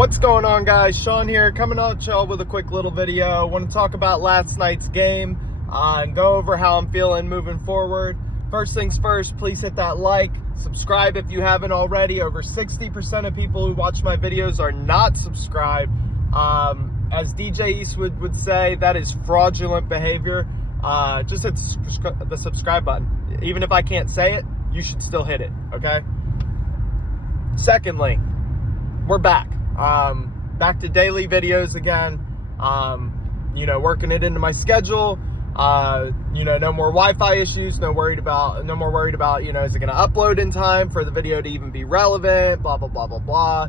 What's going on, guys? Sean here, coming at y'all with a quick little video. I want to talk about last night's game and go over how I'm feeling moving forward. First things first, please hit that like, subscribe if you haven't already. Over 60% of people who watch my videos are not subscribed. As DJ Eastwood would say, that is fraudulent behavior. Just hit the subscribe button. Even if I can't say it, you should still hit it, okay? Secondly, we're back. Back to daily videos again. Working it into my schedule. No more Wi-Fi issues. No more worried about, is it going to upload in time for the video to even be relevant? Blah, blah, blah, blah, blah.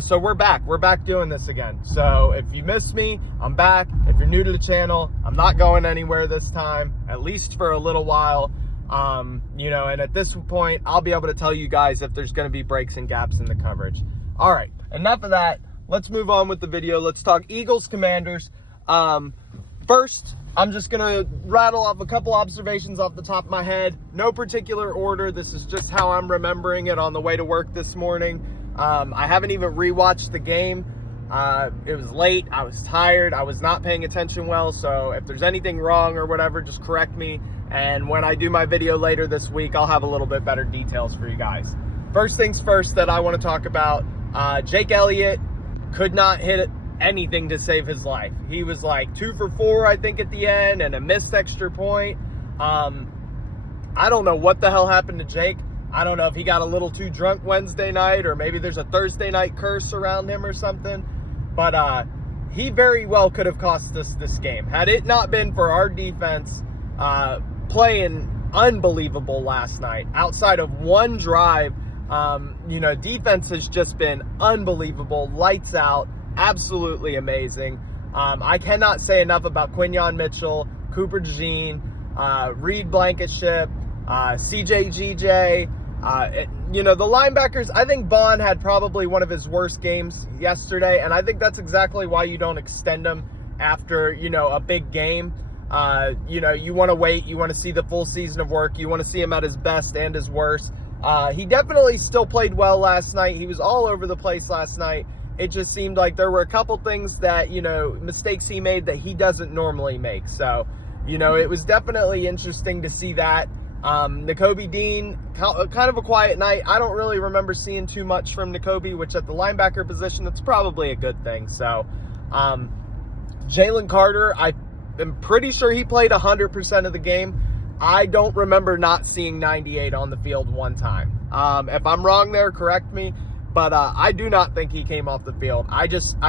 So we're back. We're back doing this again. So if you missed me, I'm back. If you're new to the channel, I'm not going anywhere this time, at least for a little while. And at this point, I'll be able to tell you guys if there's going to be breaks and gaps in the coverage. All right, enough of that. Let's move on with the video. Let's talk Eagles Commanders. First, I'm just going to rattle off a couple observations off the top of my head. No particular order. This is just how I'm remembering it on the way to work this morning. I haven't even rewatched the game. It was late. I was tired. I was not paying attention well. So if there's anything wrong or whatever, just correct me. And when I do my video later this week, I'll have a little bit better details for you guys. First things first that I want to talk about, Jake Elliott could not hit anything to save his life. He was like 2 for 4, I think, at the end, and a missed extra point. I don't know what the hell happened to Jake. I don't know if he got a little too drunk Wednesday night, or maybe there's a Thursday night curse around him or something. But he very well could have cost us this game. Had it not been for our defense playing unbelievable last night, outside of one drive, defense has just been unbelievable, lights out, absolutely amazing. I cannot say enough about Quinyon Mitchell, Cooper DeJean, Reed Blankenship, CJGJ. The linebackers, I think Bond had probably one of his worst games yesterday, and I think that's exactly why you don't extend him after, a big game. You want to wait, you want to see the full season of work, you want to see him at his best and his worst. He definitely still played well last night. He was all over the place last night. It just seemed like there were a couple things that, mistakes he made that he doesn't normally make. So, it was definitely interesting to see that. Nakobe Dean, kind of a quiet night. I don't really remember seeing too much from Nakobe, which at the linebacker position, that's probably a good thing. So, Jalen Carter, I'm pretty sure he played 100% of the game. I don't remember not seeing 98 on the field one time. If I'm wrong there, correct me. But I do not think he came off the field. I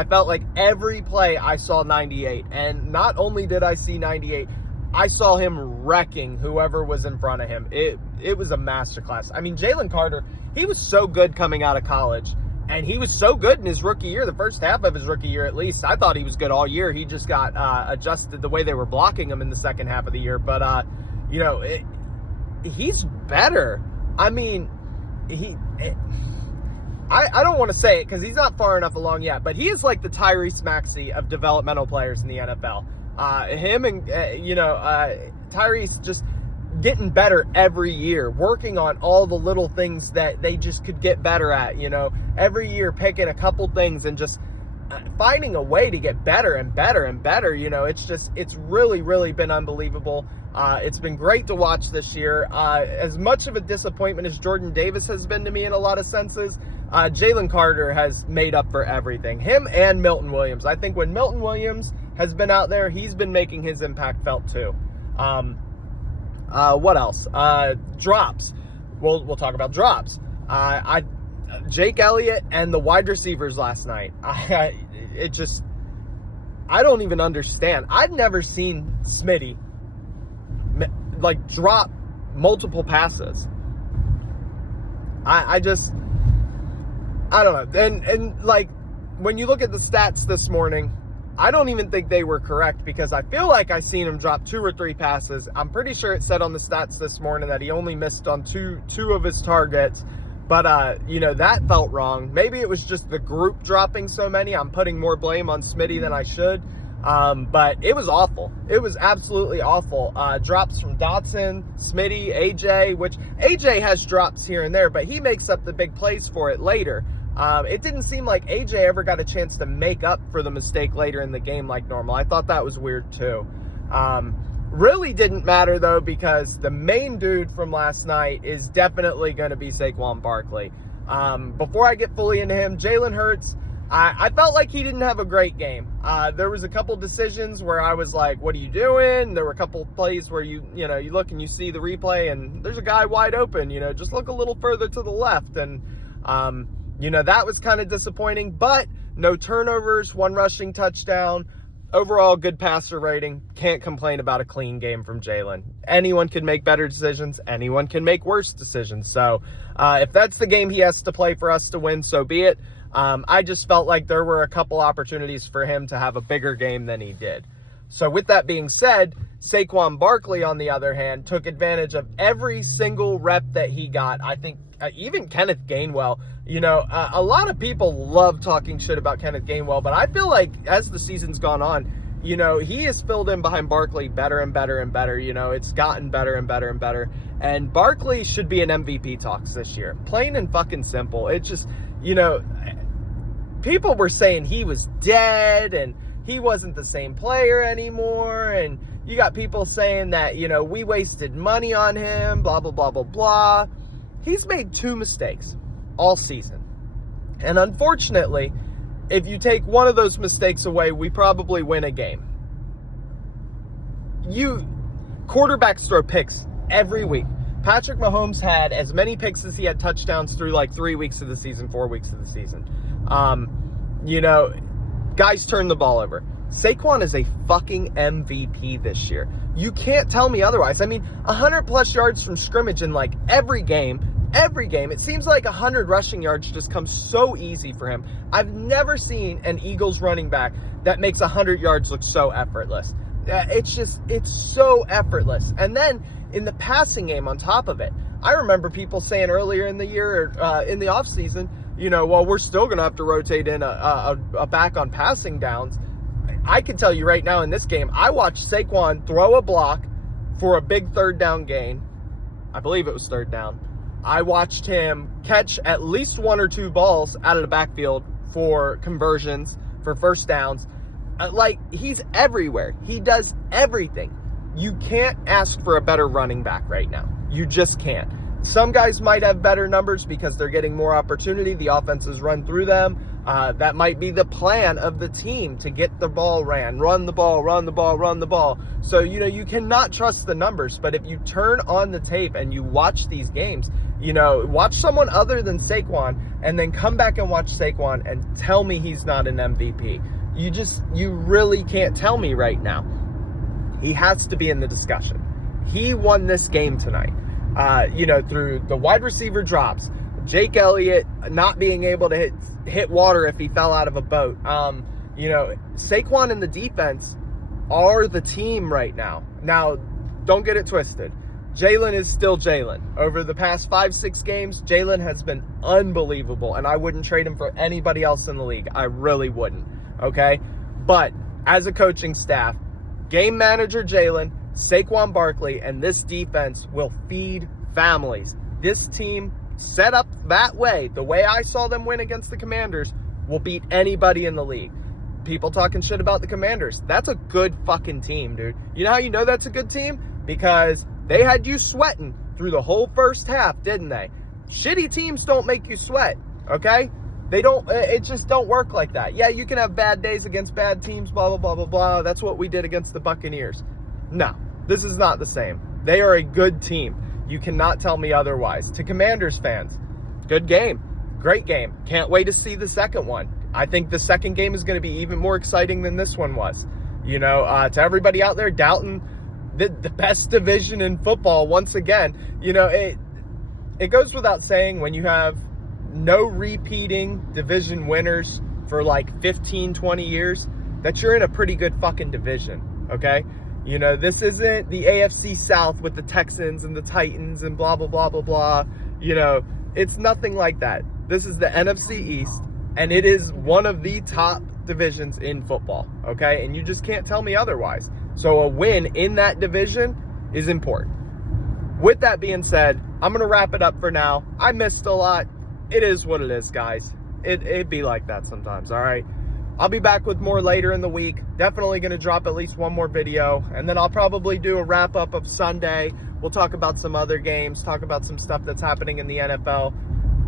felt like every play I saw 98. And not only did I see 98, I saw him wrecking whoever was in front of him. It was a masterclass. I mean, Jalen Carter, he was so good coming out of college. And he was so good in his rookie year, the first half of his rookie year at least. I thought he was good all year. He just got adjusted the way they were blocking him in the second half of the year. But, he's better. I mean, I don't want to say it because he's not far enough along yet, but he is like the Tyrese Maxey of developmental players in the NFL. Him and, Tyrese just getting better every year, working on all the little things that they just could get better at, every year picking a couple things and just finding a way to get better and better and better. It's really, really been unbelievable. It's been great to watch this year. As much of a disappointment as Jordan Davis has been to me in a lot of senses, Jalen Carter has made up for everything. Him and Milton Williams. I think when Milton Williams has been out there, he's been making his impact felt too. What else? Drops. We'll talk about drops. Jake Elliott and the wide receivers last night. I don't even understand. I've never seen Smitty drop multiple passes. I don't know. And when you look at the stats this morning, I don't even think they were correct because I feel like I seen him drop 2 or 3 passes. I'm pretty sure it said on the stats this morning that he only missed on two of his targets. But, that felt wrong. Maybe it was just the group dropping so many. I'm putting more blame on Smitty than I should. But it was awful. It was absolutely awful. Drops from Dotson, Smitty, AJ, which AJ has drops here and there, but he makes up the big plays for it later. It didn't seem like AJ ever got a chance to make up for the mistake later in the game like normal. I thought that was weird too. Really didn't matter though, because the main dude from last night is definitely going to be Saquon Barkley. Before I get fully into him, Jalen Hurts, I felt like he didn't have a great game. There was a couple decisions where I was like, what are you doing? There were a couple plays where you look and you see the replay and there's a guy wide open, just look a little further to the left. And, that was kind of disappointing, but no turnovers, 1 rushing touchdown. Overall, good passer rating. Can't complain about a clean game from Jalen. Anyone can make better decisions. Anyone can make worse decisions. So if that's the game he has to play for us to win, so be it. I just felt like there were a couple opportunities for him to have a bigger game than he did. So with that being said, Saquon Barkley, on the other hand, took advantage of every single rep that he got. I think even Kenneth Gainwell, a lot of people love talking shit about Kenneth Gainwell, but I feel like as the season's gone on, he has filled in behind Barkley better and better and better. It's gotten better and better and better. And Barkley should be in MVP talks this year. Plain and fucking simple. It just, people were saying he was dead and he wasn't the same player anymore. And you got people saying that, we wasted money on him, blah, blah, blah, blah, blah. He's made 2 mistakes all season. And unfortunately, if you take one of those mistakes away, we probably win a game. Quarterbacks throw picks every week. Patrick Mahomes had as many picks as he had touchdowns through like 3 weeks of the season, 4 weeks of the season. Guys turn the ball over. Saquon is a fucking MVP this year. You can't tell me otherwise. 100 plus yards from scrimmage in like every game. It seems like 100 rushing yards just comes so easy for him. I've never seen an Eagles running back that makes 100 yards look so effortless. It's so effortless. And then in the passing game on top of it, I remember people saying earlier in the year, in the offseason, we're still going to have to rotate in a back on passing downs. I can tell you right now in this game, I watched Saquon throw a block for a big 3rd down gain. I believe it was 3rd down. I watched him catch at least 1 or 2 balls out of the backfield for conversions, for 1st downs. He's everywhere. He does everything. You can't ask for a better running back right now. You just can't. Some guys might have better numbers because they're getting more opportunity. The offenses run through them. That might be the plan of the team, to get the ball ran, run the ball. So, you cannot trust the numbers. But if you turn on the tape and you watch these games, watch someone other than Saquon and then come back and watch Saquon and tell me he's not an MVP. You really can't tell me right now. He has to be in the discussion. He won this game tonight, through the wide receiver drops, Jake Elliott not being able to hit water if he fell out of a boat. Saquon and the defense are the team right now. Now, don't get it twisted. Jalen is still Jalen. Over the past 5-6 games, Jalen has been unbelievable, and I wouldn't trade him for anybody else in the league. I really wouldn't, okay? But as a coaching staff, game manager Jalen, Saquon Barkley, and this defense will feed families. This team, set up that way, the way I saw them win against the Commanders, will beat anybody in the league. People talking shit about the Commanders. That's a good fucking team, dude. You know how you know that's a good team? Because they had you sweating through the whole first half, didn't they? Shitty teams don't make you sweat, okay? It just don't work like that. Yeah, you can have bad days against bad teams, blah, blah, blah, blah, blah. That's what we did against the Buccaneers. No, this is not the same. They are a good team. You cannot tell me otherwise. To Commanders fans, good game. Great game. Can't wait to see the second one. I think the second game is going to be even more exciting than this one was. To everybody out there doubting the best division in football, once again, it goes without saying, when you have no repeating division winners for like 15, 20 years, that you're in a pretty good fucking division, okay? This isn't the AFC South with the Texans and the Titans and blah, blah, blah, blah, blah. It's nothing like that. This is the NFC East, and it is one of the top divisions in football, okay? And you just can't tell me otherwise. So a win in that division is important. With that being said, I'm going to wrap it up for now. I missed a lot. It is what it is, guys. it'd be like that sometimes. All right. I'll be back with more later in the week. Definitely going to drop at least one more video, and then I'll probably do a wrap up of Sunday. We'll talk about some other games, talk about some stuff that's happening in the NFL.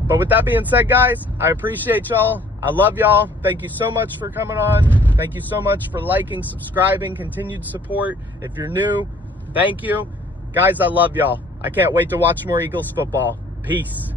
But with that being said, guys, I appreciate y'all. I love y'all. Thank you so much for coming on. Thank you so much for liking, subscribing, continued support. If you're new, thank you. Guys, I love y'all. I can't wait to watch more Eagles football. Peace.